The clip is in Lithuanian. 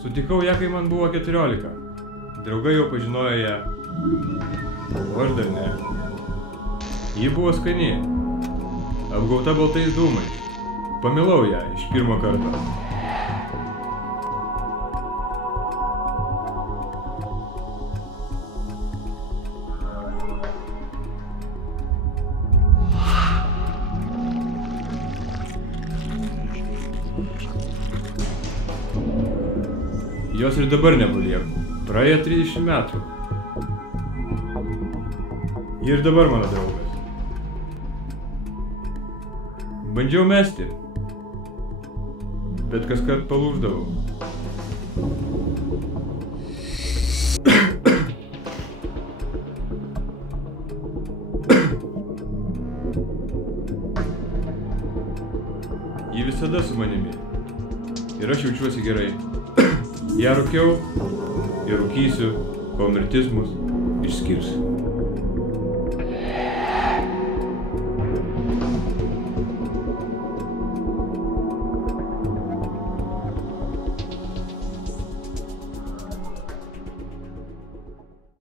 Sutikau ją, kai man buvo 14. Draugai jau pažinojo ją, o aš dar ne. Ji buvo skani, apgauta baltais dūmais. Pamilau ją iš pirmo karto. Jos ir dabar nepalieku. Praėjo 30 metų. Ji ir dabar mano draugas. Bandžiau mesti, bet kaskart palūždavau. Ji visada su manimi. Ir aš jaučiuosi gerai. Ją rūkiau ir rūkysiu, kol mirtis mus išskirs.